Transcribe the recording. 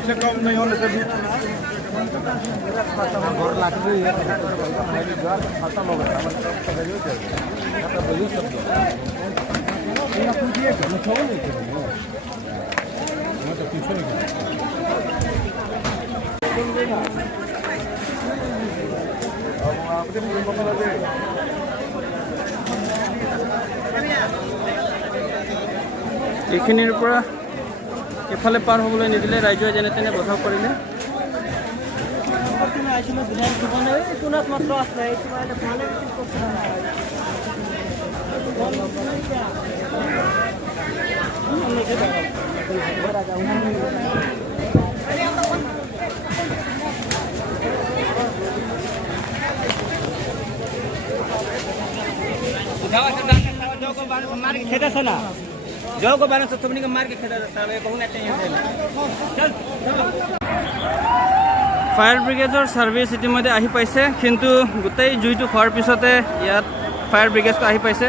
उससे कम नहीं होने से भी घर लाख खत्म हो गया এইখিনিৰ পৰা এফালে পাৰ হ'বলৈ নিদিলে ৰাইজে যেনে তেনে বচাব পাৰিলে। खेदा था ना जो को बारे तुमने मार के खेदा था कहूँ चल फायर ब्रिगेडर सर्विस इतिमध्ये आহি পাইছে কিন্তু গোটেই জুইটো খোৱাৰ পিছতে ইয়াত ফায়াৰ ব্ৰিগেডটো আহি পাইছে।